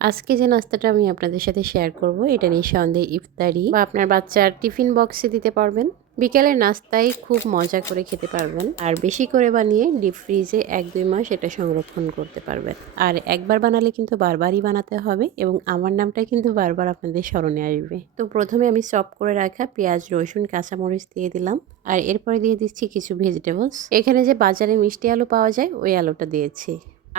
আজকে যে নাস্তাটা আমি আপনাদের সাথে শেয়ার করব এটা নিঃসন্দেহে ইফতারি বা আপনার বাচ্চার টিফিন বক্সে দিতে পারবেন। বিকালের নাস্তায় খুব মজা করে খেতে পারবেন আর বেশি করে বানিয়ে ডিপ ফ্রিজে 1-2 মাস এটা সংরক্ষণ করতে পারবেন। আর একবার বানালে কিন্তু বারবারই বানাতে হবে এবং আমার নামটা কিন্তু বারবার আপনাদের স্মরণে আসবে। তো প্রথমে আমি চপ করে রাখা পেঁয়াজ, রসুন, কাঁচামরিচ দিয়ে দিলাম আর এরপরে দিয়ে দিচ্ছি কিছু ভেজিটেবলস। এখানে যে বাজারে মিষ্টি আলু পাওয়া যায় ওই আলুটা দিয়েছি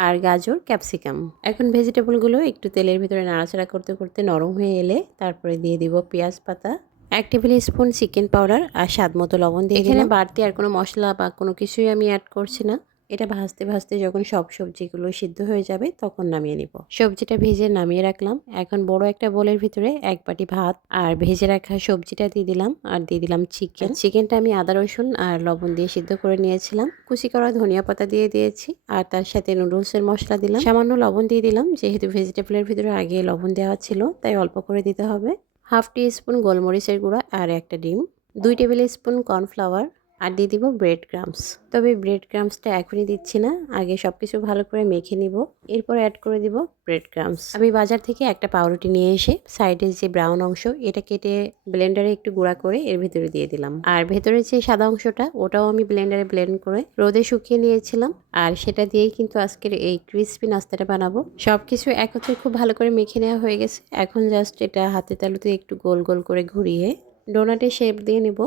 আর গাজর, ক্যাপসিকাম। এখন ভেজিটেবলগুলো একটু তেলের ভিতরে নাড়াচাড়া করতে করতে নরম হয়ে এলে তারপরে দিয়ে দিব পেঁয়াজ পাতা, 1 টেবিল স্পুন চিকেন পাউডার আর স্বাদ মতো লবণ দিয়ে দিলাম। এখানে বাড়তি আর কোনো মশলা বা কোনো কিছুই আমি অ্যাড করছি না। এটা ভাজতে ভাজতে যখন সব সবজিগুলো সিদ্ধ হয়ে যাবে তখন নামিয়ে নিব। সবজিটা ভেজে নামিয়ে রাখলাম। এখন বড় একটা বোলের ভিতরে 1 বাটি ভাত আর ভেজে রাখা সবজিটা দিয়ে দিলাম আর দিয়ে দিলাম চিকেন। চিকেনটা আমি আদা রসুন আর লবণ দিয়ে সিদ্ধ করে নিয়েছিলাম। কুচি করা ধনিয়া পাতা দিয়ে দিয়েছি আর তার সাথে নুডলসের মশলা দিলাম। সামান্য লবণ দিয়ে দিলাম, যেহেতু ভেজিটেবলের ভিতরে আগে লবণ দেওয়া ছিল তাই অল্প করে দিতে হবে। 1/2 টিস্পুন গোলমরিচের গুঁড়া আর একটা ডিম, 2 টেবিল স্পুন কর্নফ্লাওয়ার আর দিয়ে দিব ব্রেড ক্রাম্বস। তবে ব্রেড ক্রাম্বসটা এখনই দিচ্ছি না, আগে সবকিছু ভালো করে মেখে নিব, এরপর অ্যাড করে দিব ব্রেড ক্রাম্বস। আমি বাজার থেকে একটা পাউরুটি নিয়ে এসে সাইডের যে ব্রাউন অংশ এটা কেটে ব্লেন্ডারে একটু গুঁড়া করে এর ভিতরে দিয়ে দিলাম। আর ভেতরের যে সাদা অংশটা ওটাও আমি ব্লেন্ডারে ব্লেন্ড করে রোদে শুকিয়ে নিয়েছিলাম আর সেটা দিয়েই কিন্তু আজকের এই ক্রিসপি নাস্তাটা বানাবো। সবকিছু একত্রে খুব ভালো করে মেখে নেওয়া হয়ে গেছে। এখন জাস্ট এটা হাতে তালুতে একটু গোল গোল করে ঘুরিয়ে ডোনাটের শেপ দিয়ে নেব।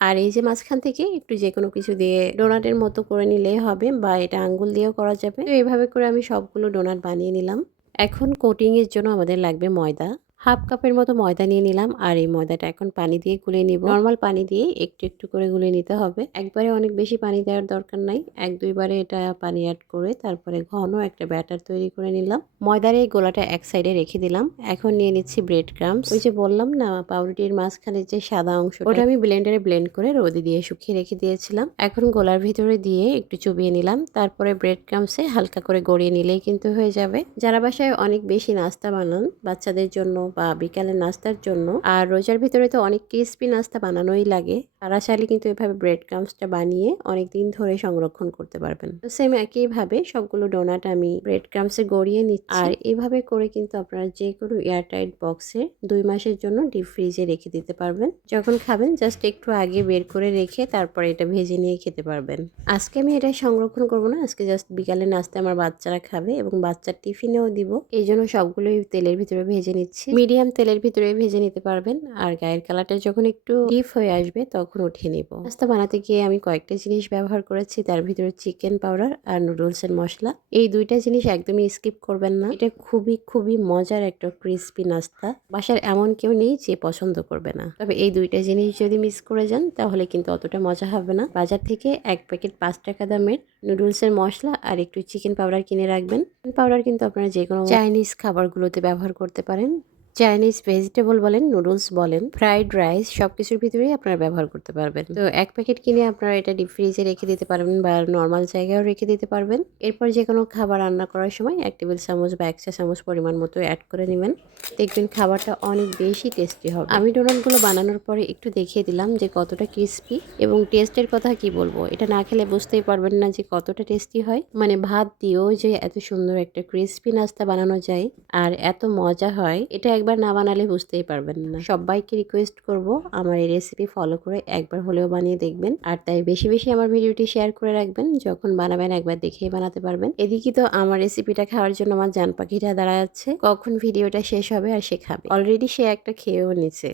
আর এই যে মাঝখান থেকে একটু যে কোনো কিছু দিয়ে ডোনাটের মতো করে নিলেই হবে, বা এটা আঙ্গুল দিয়েও করা যাবে। তো এইভাবে করে আমি সবগুলো ডোনাট বানিয়ে নিলাম। এখন কোটিংয়ের জন্য আমাদের লাগবে ময়দা। 1/2 কাপের মতো ময়দা নিয়ে নিলাম আর এই ময়দাটা এখন পানি দিয়ে গুলে নিব। নর্মাল পানি দিয়ে একটু একটু করে গুলে নিতে হবে, একবারে অনেক বেশি পানি দেওয়ার দরকার নাই। 1-2 বারে এটা পানি অ্যাড করে তারপরে ঘন একটা ব্যাটার তৈরি করে নিলাম। ময়দার এই গোলাটা এক সাইডে রেখে দিলাম। এখন নিয়ে নিচ্ছি ব্রেড ক্রাম্বস। ওই যে বললাম না পাউরুটির মাঝখানে যে সাদা অংশ, ওটা আমি ব্লেন্ডারে ব্লেন্ড করে রোদে দিয়ে শুকিয়ে রেখে দিয়েছিলাম। এখন গোলার ভিতরে দিয়ে একটু চুবিয়ে নিলাম, তারপরে ব্রেড ক্রাম্বসে হালকা করে গড়িয়ে নিলেই কিন্তু হয়ে যাবে। যারা বাসায় অনেক বেশি নাস্তা বানান বাচ্চাদের জন্য বা বিকালের নাস্তার জন্য, আর রোজার ভিতরে তো অনেক ক্রিসপি নাস্তা বানানোই লাগে, তারা চাইলে কিন্তু এভাবে ব্রেড ক্রাম্বসটা বানিয়ে অনেক দিন ধরে সংরক্ষণ করতে পারবেন। তো সেম একইভাবে সবগুলো ডোনাট আমি ব্রেড ক্রাম্বসে গড়িয়ে নিচ্ছি। আর এভাবে করে কিন্তু আপনারা যে কোনো এয়ারটাইট বক্সে 2 মাসের জন্য ডিপ ফ্রিজে রেখে দিতে পারবেন। যখন খাবেন জাস্ট একটু আগে বের করে রেখে তারপরে এটা ভেজে নিয়ে খেতে পারবেন। আজকে আমি এটা সংরক্ষণ করব না, আজকে জাস্ট বিকালে নাস্তা আমার বাচ্চারা খাবে এবং বাচ্চার টিফিনেও দিব, এই জন্য সবগুলোই তেলের ভিতরে ভেজে নিচ্ছি। মিডিয়াম তেলের ভিতরে ভেজে নিতে পারবেন আর গায়ের কালারটা যখন একটু ডিপ হয়ে আসবে তখন উঠিয়ে নেব। নাস্তা বানাতে গিয়ে আমি কয়েকটা জিনিস ব্যবহার করেছি, তার ভিতরে চিকেন পাউডার আর নুডলসের মশলা। এই দুইটা জিনিস একদমই স্কিপ করবেন না, এটা খুবই খুবই মজার একটা ক্রিসপি নাস্তা। বাসার এমন কেউ নেই যে পছন্দ করবে না, তবে এই দুইটা জিনিস যদি মিস করে যান তাহলে কিন্তু অতটা মজা হবে না। বাজার থেকে 1 প্যাকেট 5 টাকা দামের নুডলসের মশলা আর একটু চিকেন পাউডার কিনে রাখবেন। পাউডার কিন্তু আপনারা যে কোনো চাইনিজ খাবারগুলোতে ব্যবহার করতে পারেন। চাইনিজ ভেজিটেবল বলেন, নুডলস বলেন, ফ্রাইড রাইস সবকিছুর ভিতরেই আপনারা ব্যবহার করতে পারবেন। তো 1 প্যাকেট কিনে আপনারা এটা ডিপ ফ্রিজে রেখে দিতে পারবেন বা নর্মাল জায়গায়ও রেখে দিতে পারবেন। এরপর যে কোনো খাবার রান্না করার সময় 1 টেবিল চামচ বা 1 চা চামচ পরিমাণ মতো অ্যাড করে নেবেন, দেখবেন খাবারটা অনেক বেশি টেস্টি হবে। আমি ডোনাটগুলো বানানোর পরে একটু দেখিয়ে দিলাম যে কতটা ক্রিস্পি, এবং টেস্টের কথা কি বলবো, এটা না খেলে বুঝতেই পারবেন না যে কতটা টেস্টি হয়। মানে ভাত দিয়েও যে এত সুন্দর একটা ক্রিস্পি নাস্তা বানানো যায় আর এত মজা হয়, এটা একবার না বানালে বুঝতেই পারবেন না। সবাইকে রিকোয়েস্ট করব আমার এই রেসিপি ফলো করে একবার হলেও বানিয়ে দেখবেন, আর তাই বেশি বেশি আমার ভিডিওটি শেয়ার করে রাখবেন, যখন বানাবেন একবার দেখেই বানাতে পারবেন। এদিকে তো আমার রেসিপিটা খাওয়ার জন্য আমার জান পাখিটা দাঁড়ায় আছে, কখন ভিডিওটা শেষ হবে আর সে খাবে। অলরেডি সে একটা খেয়েও নিছে।